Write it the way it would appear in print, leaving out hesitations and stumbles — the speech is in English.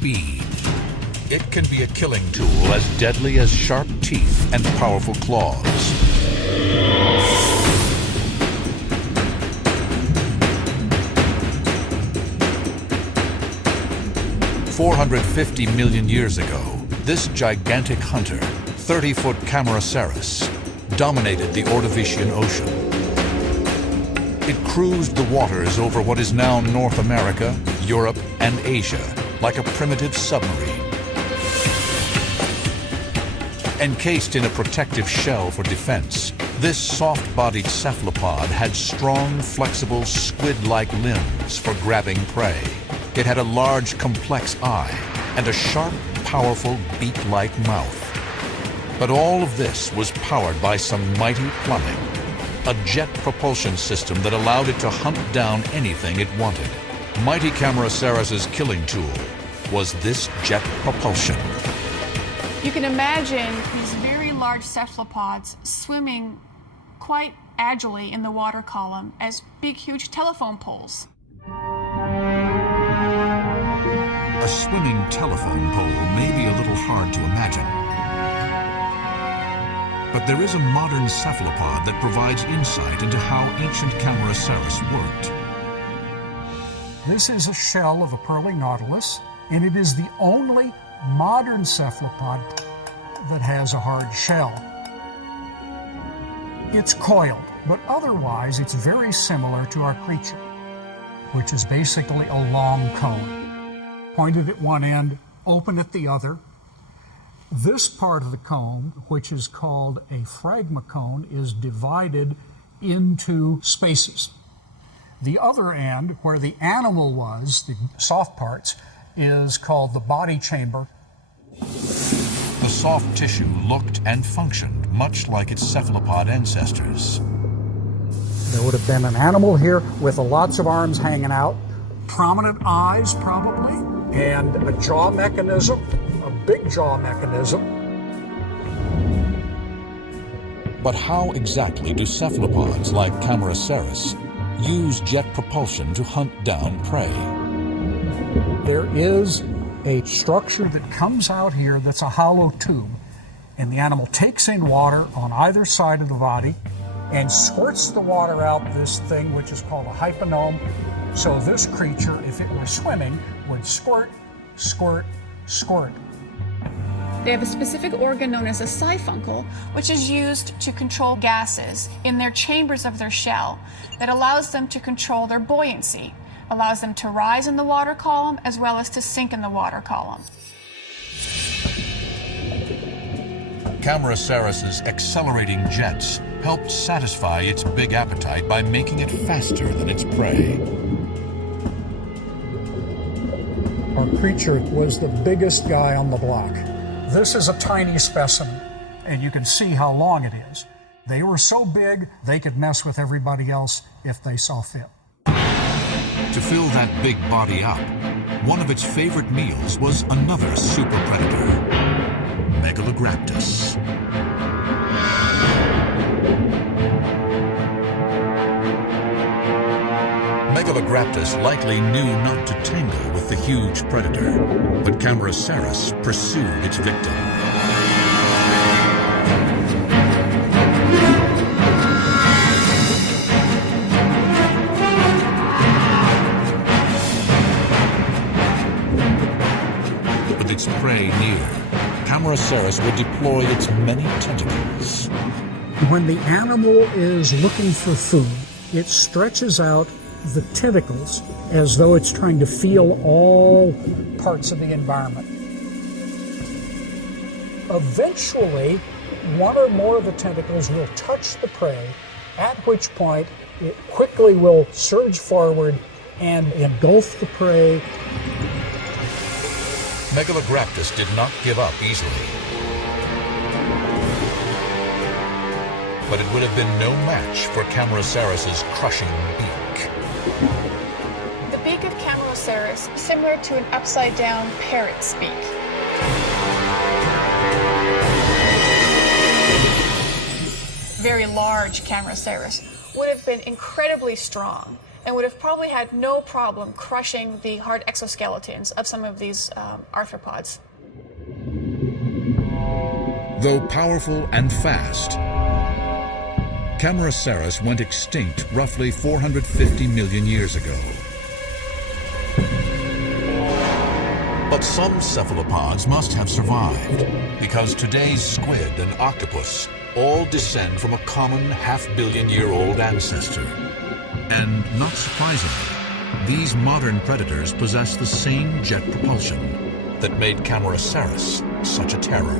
speed. It can be a killing tool as deadly as sharp teeth and powerful claws. 450 million years ago, this gigantic hunter, 30-foot Camarasaurus, dominated the Ordovician Ocean. It cruised the waters over what is now North America, Europe, and Asia like a primitive submarine. Encased in a protective shell for defense, this soft-bodied cephalopod had strong, flexible, squid-like limbs for grabbing prey. It had a large, complex eye and a sharp, powerful, beak-like mouth. But all of this was powered by some mighty plumbing, a jet propulsion system that allowed it to hunt down anything it wanted. Mighty Camarasaurus's killing tool was this jet propulsion. You can imagine these very large cephalopods swimming quite agilely in the water column as big, huge telephone poles. A swimming telephone pole may be a little hard to imagine. But there is a modern cephalopod that provides insight into how ancient Camarasaurus worked. This is a shell of a pearly nautilus, and it is the only modern cephalopod that has a hard shell. It's coiled, but otherwise it's very similar to our creature, which is basically a long cone. Pointed at one end, open at the other. This part of the cone, which is called a phragma cone, is divided into spaces. The other end, where the animal was, the soft parts, is called the body chamber. The soft tissue looked and functioned much like its cephalopod ancestors. There would have been an animal here with lots of arms hanging out, prominent eyes probably, and a jaw mechanism, a big jaw mechanism. But how exactly do cephalopods like Camarasaurus use jet propulsion to hunt down prey? There is a structure that comes out here that's a hollow tube, and the animal takes in water on either side of the body and squirts the water out this thing which is called a hyponome. So this creature, if it were swimming, would squirt, squirt, squirt. They have a specific organ known as a siphuncle, which is used to control gases in their chambers of their shell that allows them to control their buoyancy, allows them to rise in the water column as well as to sink in the water column. Camarasaurus's accelerating jets helped satisfy its big appetite by making it faster than its prey. Our creature was the biggest guy on the block. This is a tiny specimen, and you can see how long it is. They were so big, they could mess with everybody else if they saw fit. To fill that big body up, one of its favorite meals was another super predator, Megalograptus. Megalograptus likely knew not to tangle with the huge predator, but Camarasaurus pursued its victim. With its prey near, Camarasaurus would deploy its many tentacles. When the animal is looking for food, it stretches out the tentacles as though it's trying to feel all parts of the environment. Eventually, one or more of the tentacles will touch the prey, at which point it quickly will surge forward and engulf the prey. Megalograptus did not give up easily. But it would have been no match for Camarasaurus's crushing beak. The beak of Camarasaurus is similar to an upside-down parrot's beak. Very large Camarasaurus would have been incredibly strong, and would have probably had no problem crushing the hard exoskeletons of some of these arthropods. Though powerful and fast, Camarasaurus went extinct roughly 450 million years ago. But some cephalopods must have survived, because today's squid and octopus all descend from a common half-billion-year-old ancestor. And not surprisingly, these modern predators possess the same jet propulsion that made Camarasaurus such a terror.